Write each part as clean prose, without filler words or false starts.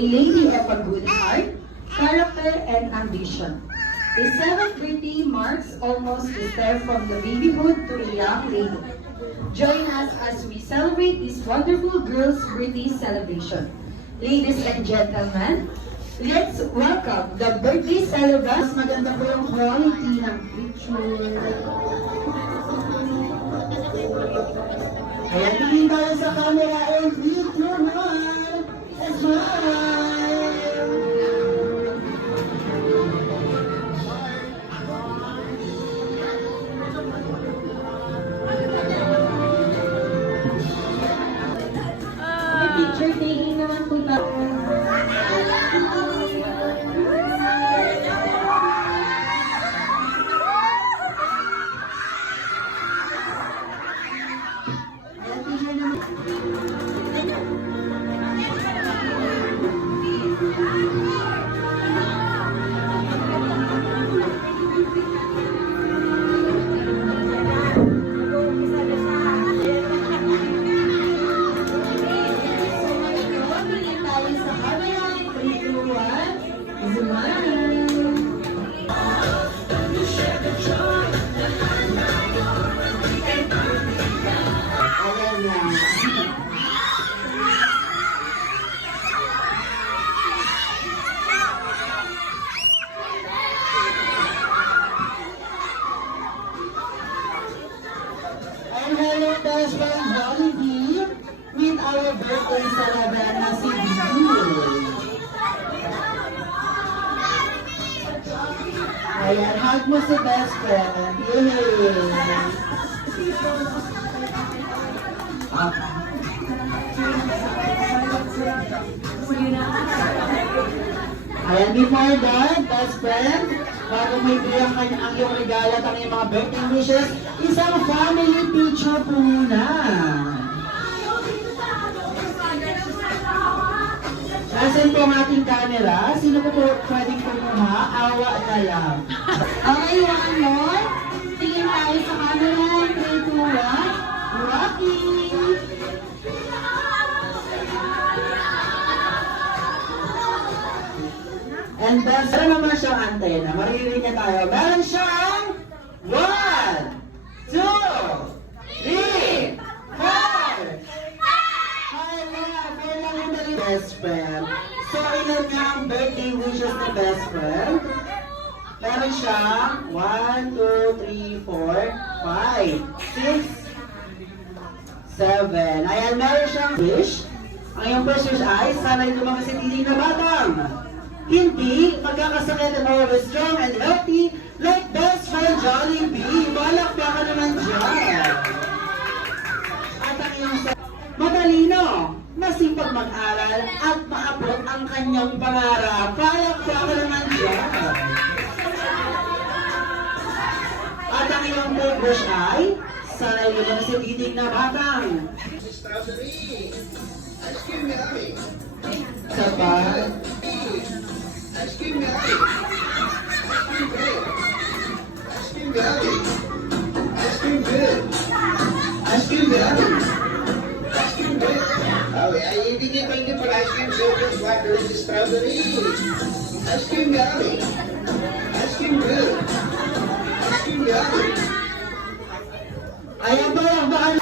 a lady of a good heart, character, and ambition. A seventh birthday marks almost a step from the babyhood to a young lady. Join us as we celebrate this wonderful girl's birthday celebration. Ladies and gentlemen, let's welcome the birthday celebrant. Mas maganda po yung quality ng picture. Kaya tingin tayo sa camera and greet your heart. Smile! Picture taking naman po tayo. Hello, best friend Jollibee with our birthday celebrant na si Bill. Ayan, hug mo si best friend. Yay! Ayan, before that, best friend, bago may biyang ang iyong regalo at ang iyong mga birthday wishes, isang family picture po muna. Nasaan po ang ating camera? Sino po pwedeng kumuha? Awa na lang. Okay, one more. Tingin tayo sa camera. 3, 2, 1. Rocky! And then, saan naman siyang antena? Maririnig niya tayo. Meron siyang 1, 2, 3, 4. Kailangan mo na rin best friend. So, ilan nga ang birthday wishes ni best friend? Meron siyang 1, 2, 3, 4, 5, 6, 7. Ayan, meron siyang wish. Ang iyong first wish ay, sana'y lumaki si tinig na batang. Hindi magkakasakit and always strong and healthy like best friend Jollibee. Malakpa ka naman dyan. At ang iyong matalino, masipag mag-aral at maabot ang kanyang pangarap. Malakpa ka naman dyan. At ang iyong third wish ay, sana'y lumaki si tinig na batang. Sapat. Ice cream valley. Ice cream good. Ice cream valley. Ice cream good. Oh, ibigay pa niyo pala ice cream good. Blackberry to strawberry. Ice cream valley. Ice cream good. Ice cream valley. Ayan ba lang ba?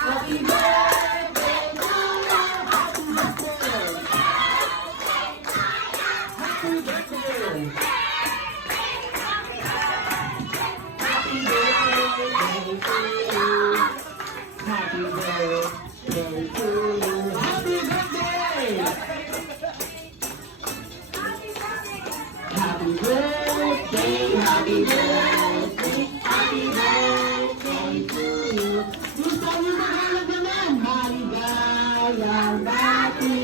Happy birthday to you. Happy birthday. Happy birthday. Happy birthday to you. Happy birthday to you. Happy birthday. Happy birthday. Happy birthday. Happy birthday to you. Gusto niyo magalog naman? Maligayang bati.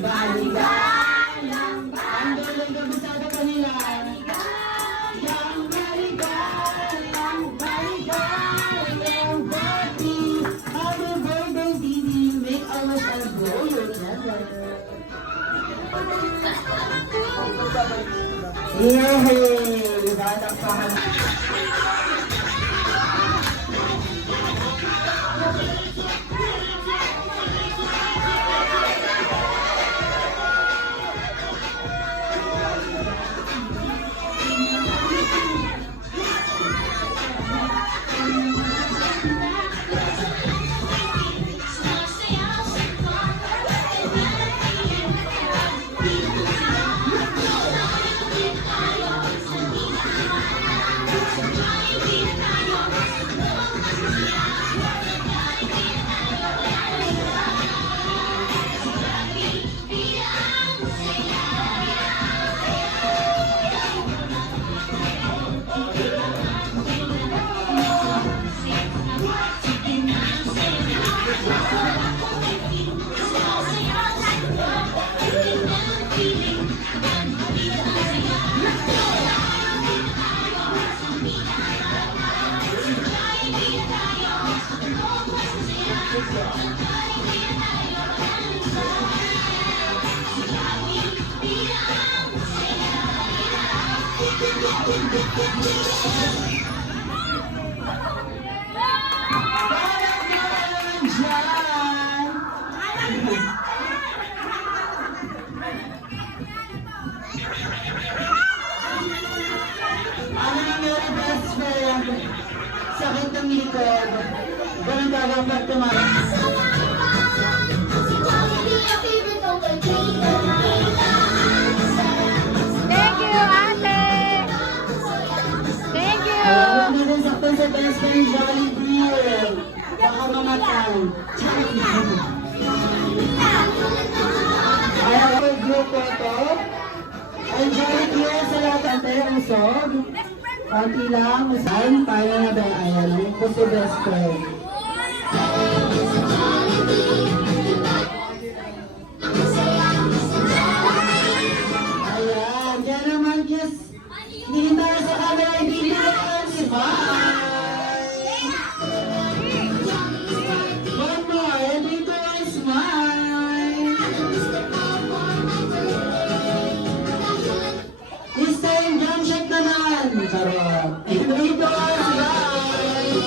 Maligayang bati. Ang galing kabisado kanila. Maligayang bati. Happy birthday, Didi. Yay! Diba? Takpahan. Ano nangyari, best friend? Sakit ng likod. Ganun gagawin pag tumakas. Thank you, ate. Thank you. Huwag na rin saktan sa best friend, Jollibee. Baka mamatay. Ay, ako grupo ito. Ay, Jollibee sa lahat ang tayo usog. Konti lang, usahin. Paano na ba? Ayan, yung po si best friend. Ayan, dyan naman, kiss. Hindi tayo sa camera, ibibigyan. Smile! One more, and dito ang smile. This time, jump shot naman. Charot. Dito ang smile.